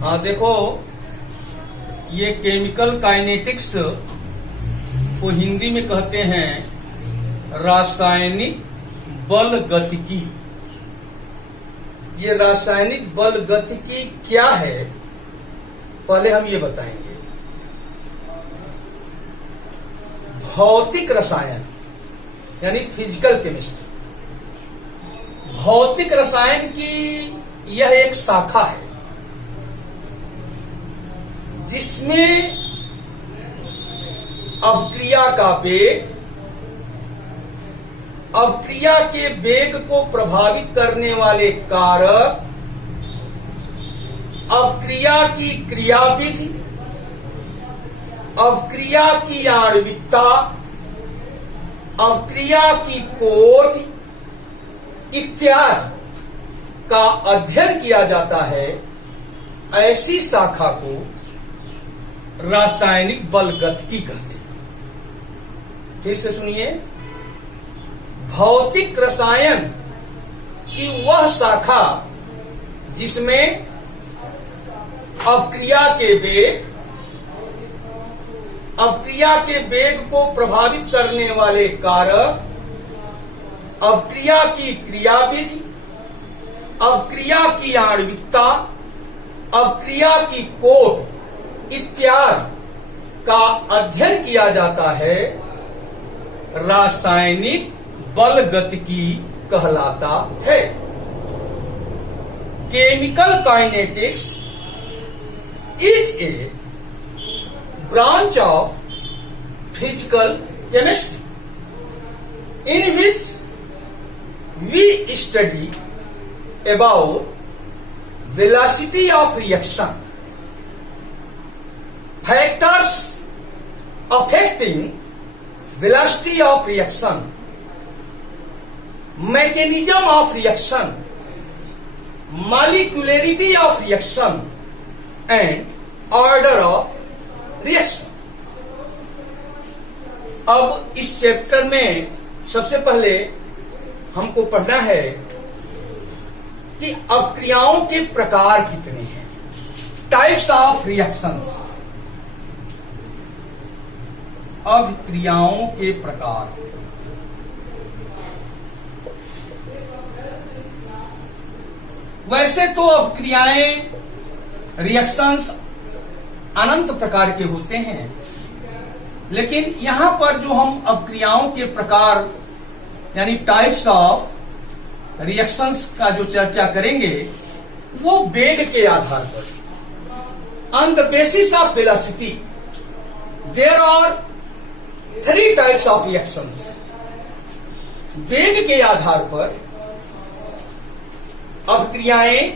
हाँ देखो, ये केमिकल काइनेटिक्स को हिंदी में कहते हैं रासायनिक बल गतिकी। ये रासायनिक बल गतिकी क्या है, पहले हम ये बताएंगे। भौतिक रसायन यानी फिजिकल केमिस्ट्री, भौतिक रसायन की यह एक शाखा है जिसमें अवक्रिया का वेग, अवक्रिया के वेग को प्रभावित करने वाले कारक, अवक्रिया की क्रियाविधि, अवक्रिया की आणविकता, अवक्रिया की कोटि इत्यादि का अध्ययन किया जाता है। ऐसी शाखा को रासायनिक बल गतिकी कहते हैं। फिर से सुनिए, भौतिक रसायन की वह शाखा जिसमें अवक्रिया के वेग, अवक्रिया के वेग को प्रभावित करने वाले कारक, अवक्रिया की क्रियाविधि, अवक्रिया की आणविकता, अवक्रिया की कोट इत्यादि का अध्ययन किया जाता है, रासायनिक बल गतिकी कहलाता है। Chemical kinetics is a branch of physical chemistry in which we study about velocity of reaction, factors affecting velocity of reaction, mechanism of reaction, molecularity of reaction and order of reaction. अब इस chapter में सबसे पहले हमको पढ़ना है कि अवक्रियाओं के प्रकार कितने हैं, टाइप्स ऑफ रिएक्शंस। अवक्रियाओं के प्रकार। वैसे तो अवक्रियाएं, रिएक्शंस अनंत प्रकार के होते हैं, लेकिन यहां पर जो हम अवक्रियाओं के प्रकार यानी टाइप्स ऑफ रिएक्शंस का जो चर्चा करेंगे वो वेग के आधार पर, on the basis of velocity there are 3 types of reactions. वेग के आधार पर अवक्रियाएं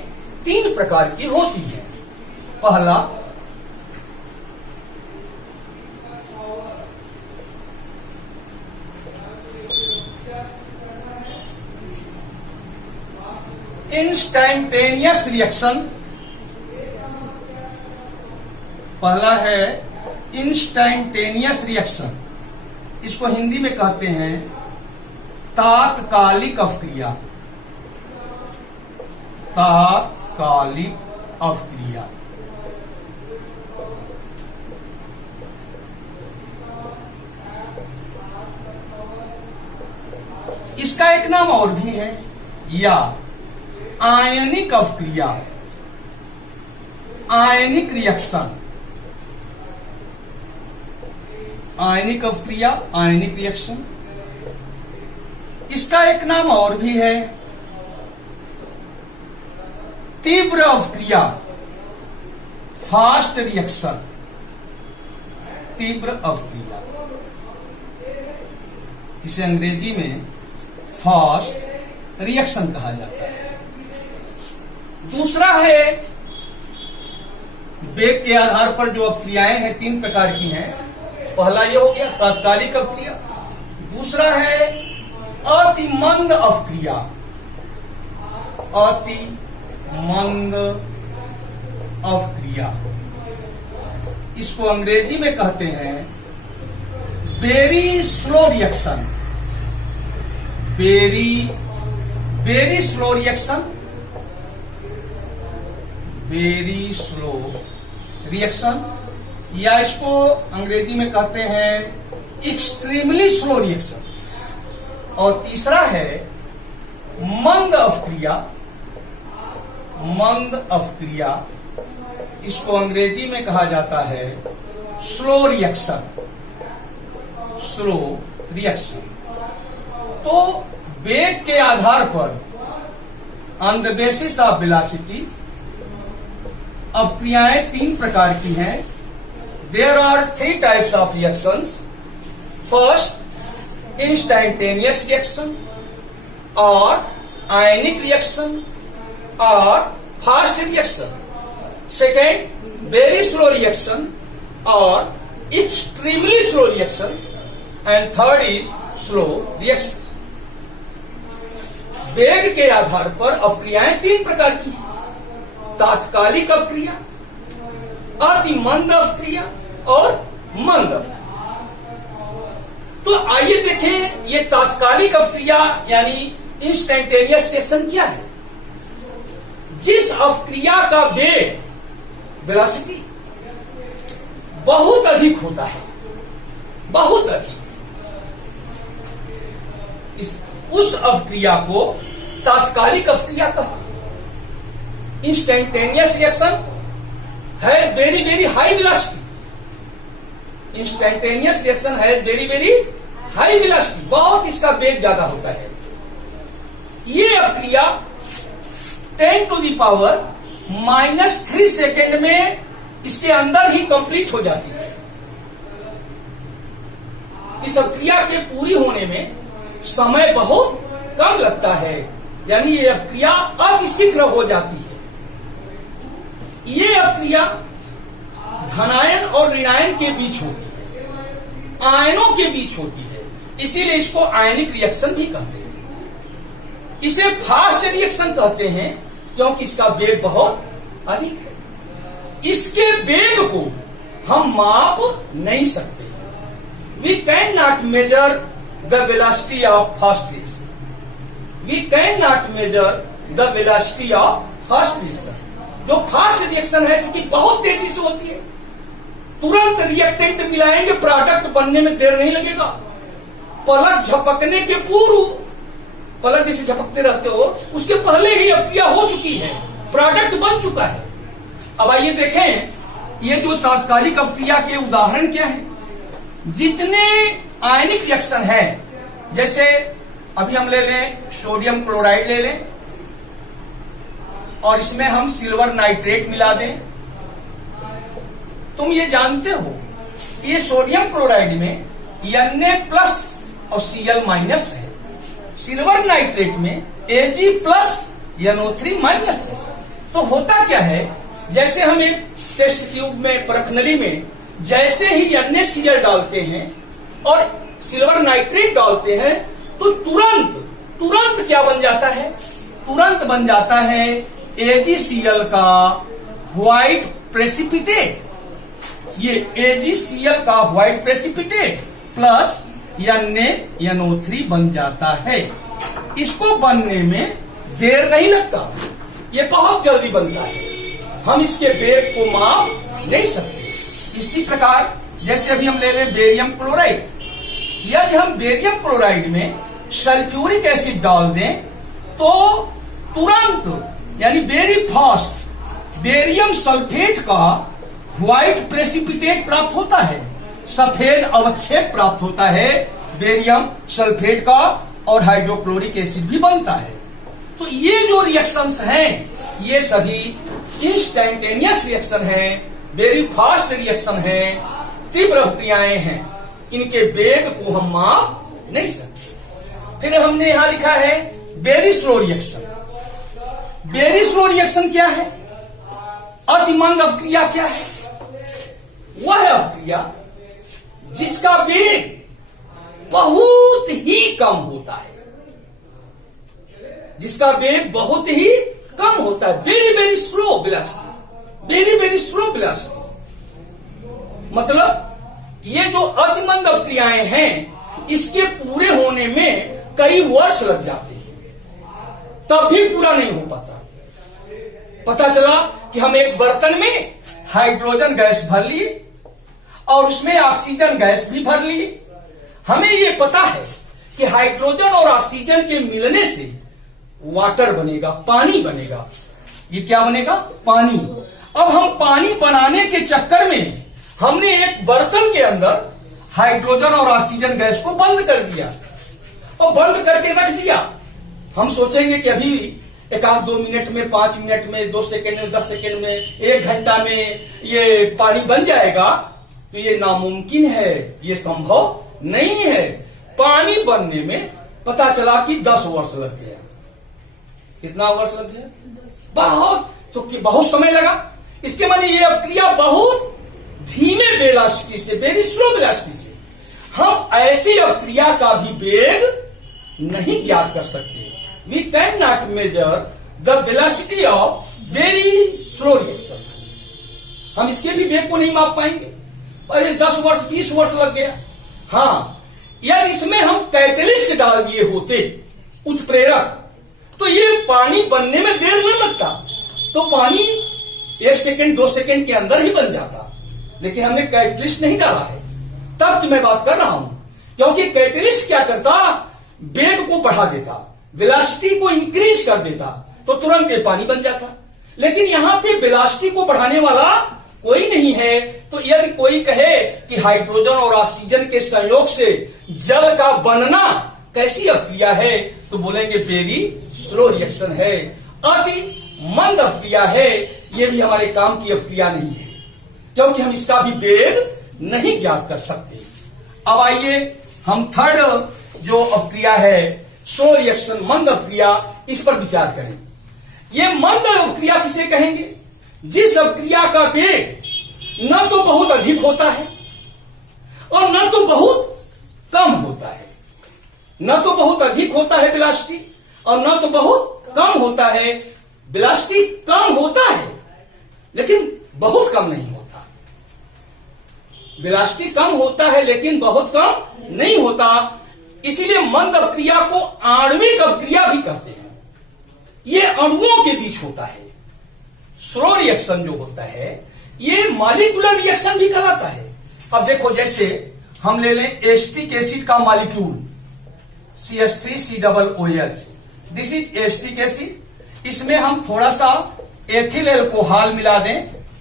3 प्रकार की होती हैं। पहला, इंस्टैंटेनियस रिएक्शन। पहला है इंस्टैंटेनियस रिएक्शन, इसको हिंदी में कहते हैं तात्कालिक अवक्रिया। तात्कालिक अवक्रिया। इसका एक नाम और भी है, या आयनिक अवक्रिया, आयनिक रिएक्शन। आयनिक अवक्रिया, आयनिक रिएक्शन। इसका एक नाम और भी है तीव्र अवक्रिया, फास्ट रिएक्शन। तीव्र अवक्रिया, इसे अंग्रेजी में फास्ट रिएक्शन कहा जाता है। दूसरा है, वेग के आधार पर जो अवक्रियाएं हैं 3 प्रकार की हैं। पहला ये हो गया तात्कालिक अवक्रिया, दूसरा है अति मंद अवक्रिया, अति मंद अवक्रिया। इसको अंग्रेजी में कहते हैं very slow reaction. Very slow reaction, very slow reaction, या इसको अंग्रेजी में कहते हैं एक्सट्रीमली स्लो रिएक्शन। और तीसरा है मंद अवक्रिया। मंद अवक्रिया, इसको अंग्रेजी में कहा जाता है स्लो रिएक्शन। Slow reaction. तो वेग के आधार पर, on the basis of velocity, अवक्रियाएं 3 प्रकार की हैं। There are 3 types of reactions. First, instantaneous reaction or ionic reaction or fast reaction. Second, very slow reaction or extremely slow reaction. And third is slow reaction. वेग के आधार पर अवक्रियाएं 3 प्रकार की हैं। तात्कालिक अवक्रिया, अति मंद अवक्रिया और मंद अवक्रिया। तो आइए देखें ये तात्कालिक अवक्रिया यानी इंस्टेंटेनियस रिएक्शन क्या है। जिस अवक्रिया का वेग, वेलोसिटी, बहुत अधिक होता है, बहुत अधिक, उस अवक्रिया को तात्कालिक अवक्रिया कहते हैं। इंस्टेंटेनियस रिएक्शन है very very high velocity. Instantaneous reaction है वेरी वेरी हाई वेलोसिटी, बहुत इसका वेग ज्यादा होता है। ये अवक्रिया 10⁻³ सेकेंड में इसके अंदर ही कंप्लीट हो जाती है। इस अवक्रिया के पूरी होने में समय बहुत कम लगता है, यानी ये अवक्रिया अतिशीघ्र हो जाती है। ये अवक्रिया धनायन और ऋणायन के बीच होती है, आयनों के बीच होती है, इसीलिए इसको आयनिक रिएक्शन भी कहते हैं। इसे फास्ट रिएक्शन कहते हैं क्योंकि इसका वेग बहुत अधिक है। इसके वेग को हम माप नहीं सकते। We can not measure the velocity of fast reaction. We can not measure the velocity of fast reaction. जो फास्ट रिएक्शन है चूंकि बहुत तेजी से होती है, तुरंत रिएक्टेंट मिलाएंगे, प्रोडक्ट बनने में देर नहीं लगेगा। पलक झपकने के पूर्व, पलक जैसे झपकते रहते हो उसके पहले ही अवक्रिया हो चुकी है, प्रोडक्ट बन चुका है। अब आइए देखें ये जो तात्कालिक अवक्रिया के उदाहरण क्या है। जितने आयनिक रिएक्शन है, जैसे अभी हम ले लें सोडियम क्लोराइड ले लें और इसमें हम सिल्वर नाइट्रेट मिला दें। तुम ये जानते हो ये सोडियम क्लोराइड में Na+ और Cl- है, सिल्वर नाइट्रेट में Ag+NO3- है। तो होता क्या है, जैसे हम एक टेस्ट ट्यूब में, परखनली में जैसे ही NaCl डालते हैं और सिल्वर नाइट्रेट डालते हैं तो तुरंत क्या बन जाता है, तुरंत बन जाता है AgCl का व्हाइट प्रेसिपिटेट। ये AgCl का व्हाइट प्रेसिपिटेट प्लस NaNO3 बन जाता है। इसको बनने में देर नहीं लगता, ये बहुत जल्दी बनता है। हम इसके वेग को माप नहीं सकते। इसी प्रकार जैसे अभी हम ले लें बेरियम क्लोराइड, यदि हम बेरियम क्लोराइड में सल्फ्यूरिक एसिड डाल दें तो तुरंत यानी वेरी फास्ट बेरियम सल्फेट का व्हाइट प्रेसिपिटेट प्राप्त होता है, सफेद अवक्षेप प्राप्त होता है बेरियम सल्फेट का, और हाइड्रोक्लोरिक एसिड भी बनता है। तो ये जो रिएक्शंस हैं ये सभी इंस्टेंटेनियस रिएक्शन है, वेरी फास्ट रिएक्शन है, तीव्र अवक्रियाएं हैं। इनके वेग को हम माप नहीं सकते। फिर हमने यहां लिखा है very slow reaction. Very slow reaction क्या है, अतिमंद अवक्रिया क्या है। वह अवक्रिया जिसका वेग बहुत ही कम होता है, जिसका वेग बहुत ही कम होता है, very very slow velocity, very very slow velocity. मतलब ये जो अतिमंद अवक्रियाएं हैं इसके पूरे होने में कई वर्ष लग जाते हैं, तब भी पूरा नहीं हो पाता। पता चला कि हम एक बर्तन में हाइड्रोजन गैस भर लिए और उसमें ऑक्सीजन गैस भी भर लिए। हमें ये पता है कि हाइड्रोजन और ऑक्सीजन के मिलने से वाटर बनेगा, पानी बनेगा। ये क्या बनेगा? पानी। अब हम पानी बनाने के चक्कर में हमने एक बर्तन के अंदर हाइड्रोजन और ऑक्सीजन गैस को बंद कर दिया और बंद करके रख दिया। हम सोचेंगे कि अभी एक आध 2 मिनट में, 5 मिनट में, 2 सेकेंड में, 10 सेकेंड में, 1 घंटा में ये पानी बन जाएगा, तो ये नामुमकिन है, ये संभव नहीं है। पानी बनने में पता चला कि 10 वर्ष लग गया। कितना वर्ष लग गया? बहुत समय लगा। इसके माने ये अभिक्रिया बहुत धीमे वेलोसिटी से, वेरी स्लो वेलोसिटी से, हम ऐसी अभिक्रिया का भी वेग नहीं ज्ञात कर सकते। We can not measure the velocity of very slow reaction. हम इसके भी वेग को नहीं माप पाएंगे। अरे 10 वर्ष 20 वर्ष लग गया। हाँ, यार इसमें हम कैटलिस्ट डाल दिए होते, उत्प्रेरक, तो ये पानी बनने में देर नहीं लगता, तो पानी 1 सेकेंड 2 सेकेंड के अंदर ही बन जाता। लेकिन हमने कैटलिस्ट नहीं डाला है, तब की मैं बात कर रहा हूं। क्योंकि कैटलिस्ट क्या करता? वेग को बढ़ा देता, वेलोसिटी को इंक्रीज कर देता, तो तुरंत ये पानी बन जाता। लेकिन यहां पे वेलोसिटी को बढ़ाने वाला कोई नहीं है। तो यदि कोई कहे कि हाइड्रोजन और ऑक्सीजन के संयोग से जल का बनना कैसी अभिक्रिया है, तो बोलेंगे वेरी स्लो रिएक्शन है, अति मंद अभिक्रिया है। ये भी हमारे काम की अभिक्रिया नहीं है, क्योंकि हम इसका भी वेग नहीं ज्ञात कर सकते। अब आइए हम थर्ड जो अभिक्रिया है, स्लो रिएक्शन, मंद अभिक्रिया, इस पर विचार करें। ये मंद अभिक्रिया किसे कहेंगे? जिस अभिक्रिया का वेग न तो बहुत अधिक होता है और न तो बहुत कम होता है। न तो बहुत अधिक होता है वेलोसिटी और न तो बहुत कम होता है। वेलोसिटी कम होता है लेकिन बहुत कम नहीं होता। वेलोसिटी कम होता है लेकिन बहुत कम नहीं होता। इसीलिए मंद अभिक्रिया को आणविक अभिक्रिया भी कहते हैं। ये अणुओं के बीच होता है। स्लो रिएक्शन जो होता है ये मॉलिक्यूलर रिएक्शन भी कहलाता है। अब देखो, जैसे हम ले लें एस्टिक एसिड का molecule CH3COOH, this is acetic acid. इसमें हम थोड़ा सा एथिल एल्कोहल मिला दें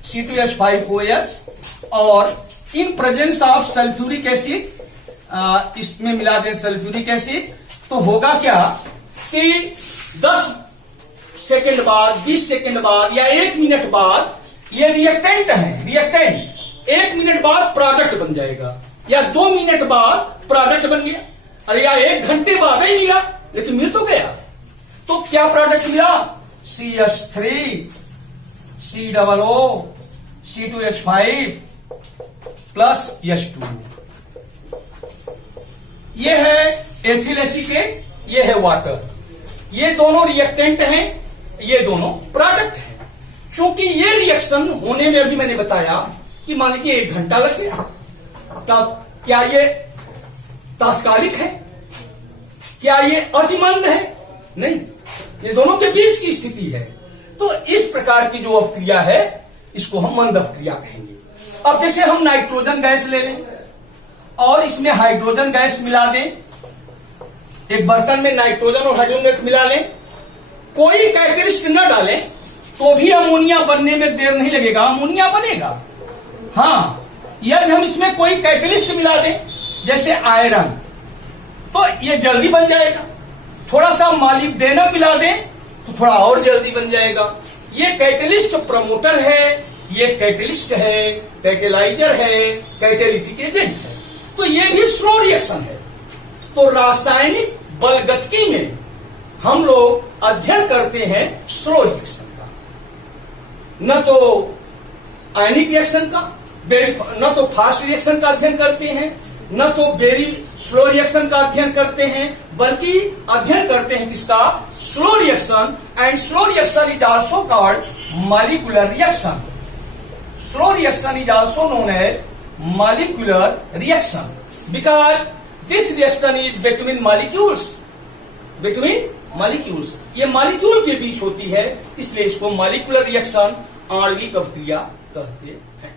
C2H5OH और in presence of sulphuric acid इसमें मिला दें सल्फ्यूरिक एसिड, तो होगा क्या कि 10 सेकेंड बाद, 20 सेकेंड बाद या 1 मिनट बाद ये रिएक्टेंट है। रिएक्टेंट 1 मिनट बाद प्रोडक्ट बन जाएगा या 2 मिनट बाद प्रोडक्ट बन गया। अरे यार 1 घंटे बाद ही मिला, लेकिन मिल तो गया। तो क्या प्रोडक्ट मिला? CH3 COO C2H5 plus H2। ये है एथिल एसीटेट, ये है वाटर। ये दोनों रिएक्टेंट हैं, ये दोनों प्रोडक्ट हैं। क्योंकि ये रिएक्शन होने में अभी मैंने बताया कि मान लीजिए 1 घंटा लग गया, तब क्या ये तात्कालिक है? क्या ये अतिमंद है? नहीं, ये दोनों के बीच की स्थिति है। तो इस प्रकार की जो अभिक्रिया है इसको हम मंद अभिक्रिया कहेंगे। अब जैसे हम नाइट्रोजन गैस ले लें और इसमें हाइड्रोजन गैस मिला दें, एक बर्तन में नाइट्रोजन और हाइड्रोजन गैस मिला लें, कोई कैटलिस्ट न डालें तो भी अमोनिया बनने में देर नहीं लगेगा, अमोनिया बनेगा। हाँ, यदि हम इसमें कोई कैटलिस्ट मिला दें जैसे आयरन, तो ये जल्दी बन जाएगा। थोड़ा सा मॉलिब्डेनम मिला दें तो थोड़ा और जल्दी बन जाएगा। ये कैटलिस्ट प्रमोटर है, ये कैटलिस्ट है, कैटेलाइजर है, कैटेलिटिक एजेंट है। तो ये भी स्लो रिएक्शन है। तो रासायनिक बलगतिकी में हम लोग अध्ययन करते हैं स्लो रिएक्शन का, न तो आयनिक रिएक्शन का, न तो फास्ट रिएक्शन का अध्ययन करते हैं, न तो वेरी स्लो रिएक्शन का अध्ययन करते हैं, बल्कि अध्ययन करते हैं किसका? Slow reaction. And slow reaction is also called molecular reaction. Slow reaction is also known as molecular reaction because this reaction is between molecules. ये मॉलिक्यूल के बीच होती है, इसलिए इसको मॉलिक्यूलर रिएक्शन आणविक अभिक्रिया कहते हैं।